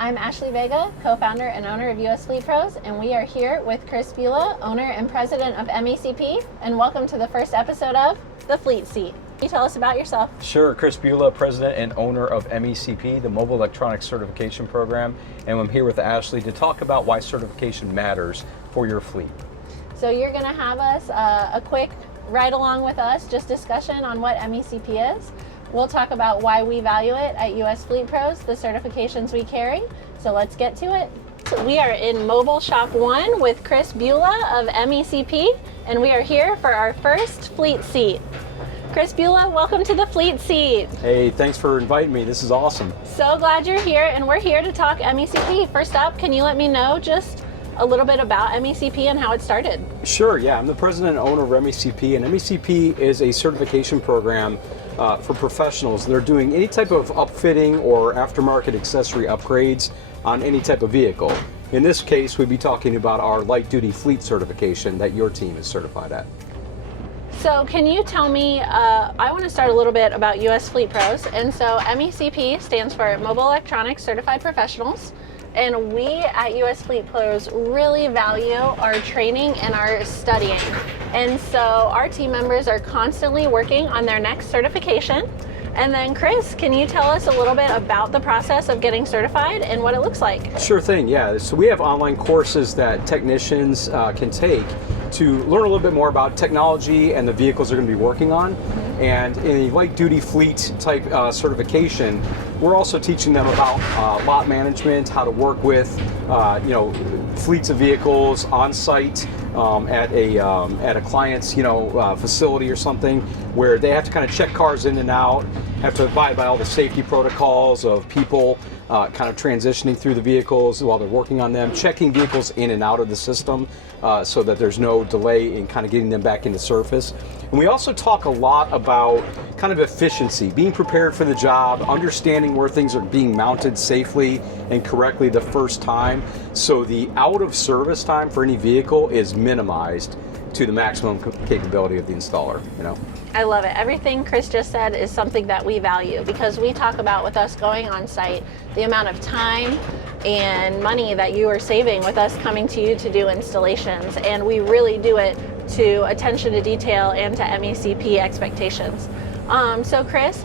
I'm Ashley Vega, co-founder and owner of US Fleet Pros, and we are here with Kris Bulla, owner and president of MECP, and welcome to the first episode of The Fleet Seat. Can you tell us about yourself? Sure, Kris Bulla, president and owner of MECP, the Mobile Electronics Certification Program, and I'm here with Ashley to talk about why certification matters for your fleet. So you're going to have us a quick ride along with us, just discussion on what MECP is. We'll talk about why we value it at US Fleet Pros, the certifications we carry. So let's get to it. So we are in Mobile Shop 1 with Kris Bulla of MECP, and we are here for our first Fleet Seat. Kris Bulla, welcome to the Fleet Seat. Hey, thanks for inviting me. This is awesome. So glad you're here, and we're here to talk MECP. First up, can you let me know just a little bit about MECP and how it started? Sure, yeah. I'm the president and owner of MECP, and MECP is a certification program for professionals that are doing any type of upfitting or aftermarket accessory upgrades on any type of vehicle. In this case, we'd be talking about our light duty fleet certification that your team is certified at. So can you tell me, I want to start a little bit about US Fleet Pros, and so MECP stands for Mobile Electronics Certified Professionals, and we at US Fleet Pros really value our training and our studying. And so our team members are constantly working on their next certification. And then Kris, can you tell us a little bit about the process of getting certified and what it looks like? Sure thing, yeah. So we have online courses that technicians can take to learn a little bit more about technology and the vehicles they're going to be working on. And in a light duty fleet type certification, we're also teaching them about lot management, how to work with fleets of vehicles on site at a client's facility or something, where they have to kind of check cars in and out, have to abide by all the safety protocols of people kind of transitioning through the vehicles while they're working on them, checking vehicles in and out of the system so that there's no delay in kind of getting them back into service. And we also talk a lot about kind of efficiency, being prepared for the job, understanding where things are being mounted safely and correctly the first time, so the out of service time for any vehicle is minimized to the maximum capability of the installer, I love it. Everything Kris just said is something that we value, because we talk about with us going on site, the amount of time and money that you are saving with us coming to you to do installations, and we really do it to attention to detail and to MECP expectations. So Kris,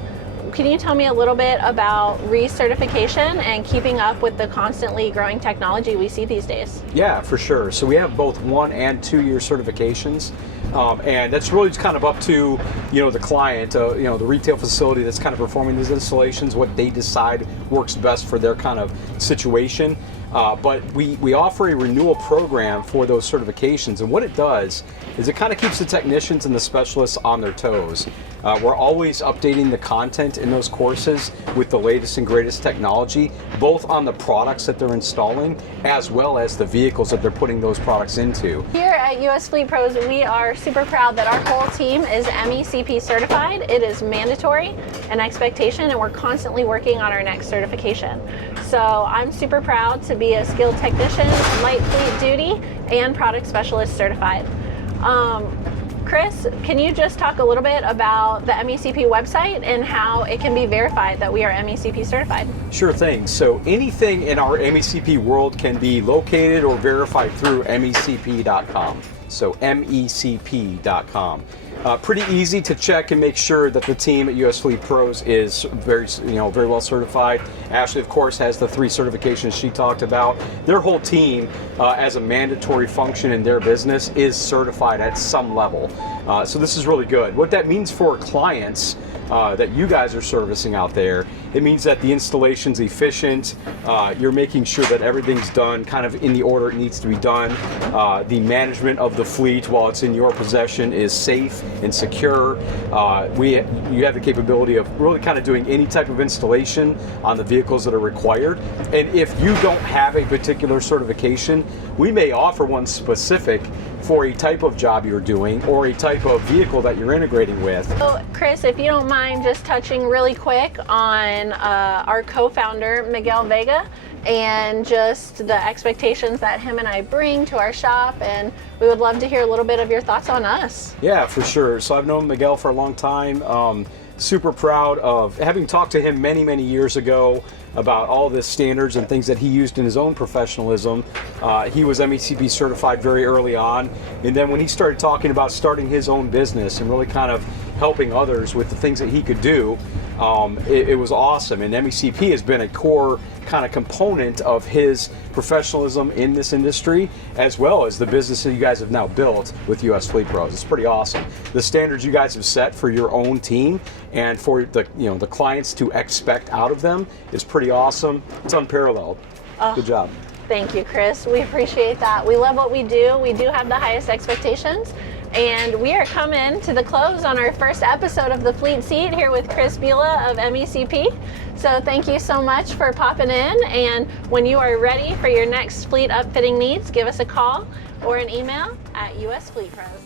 can you tell me a little bit about recertification and keeping up with the constantly growing technology we see these days? Yeah, for sure. So we have both 1 and 2 year certifications. And that's really just kind of up to the client, the retail facility that's kind of performing these installations, what they decide works best for their kind of situation. But we offer a renewal program for those certifications, and what it does is it kind of keeps the technicians and the specialists on their toes. We're always updating the content in those courses with the latest and greatest technology, both on the products that they're installing as well as the vehicles that they're putting those products into. Here at US Fleet Pros, we are super proud that our whole team is MECP certified. It is mandatory, an expectation, and we're constantly working on our next certification. So I'm super proud to be a skilled technician, light fleet duty, and product specialist certified. Kris, can you just talk a little bit about the MECP website and how it can be verified that we are MECP certified? Sure thing. So anything in our MECP world can be located or verified through MECP.com. So MECP.com. Pretty easy to check and make sure that the team at US Fleet Pros is very well certified. Ashley, of course, has the 3 certifications she talked about. Their whole team, as a mandatory function in their business, is certified at some level. So this is really good. What that means for clients that you guys are servicing out there, it means that the installation's efficient. You're making sure that everything's done kind of in the order it needs to be done. The management of the fleet while it's in your possession is safe and secure. You have the capability of really kind of doing any type of installation on the vehicles that are required. And if you don't have a particular certification, we may offer one specific for a type of job you're doing or a type of vehicle that you're integrating with. So Kris, if you don't mind just touching really quick on our co-founder, Miguel Vega, and just the expectations that him and I bring to our shop, and we would love to hear a little bit of your thoughts on us. Yeah, for sure. So I've known Miguel for a long time. Super proud of having talked to him many years ago about all the standards and things that he used in his own professionalism. He was MECP certified very early on, and then when he started talking about starting his own business and really kind of helping others with the things that he could do, it was awesome. And MECP has been a core kind of component of his professionalism in this industry, as well as the business that you guys have now built with US Fleet Pros. It's pretty awesome. The standards you guys have set for your own team and for the clients to expect out of them is pretty awesome. It's unparalleled. Good job. Thank you, Kris. We appreciate that. We love what we do. We do have the highest expectations. And we are coming to the close on our first episode of The Fleet Seat here with Kris Bulla of MECP. So thank you so much for popping in. And when you are ready for your next fleet upfitting needs, give us a call or an email at US Fleet Pros.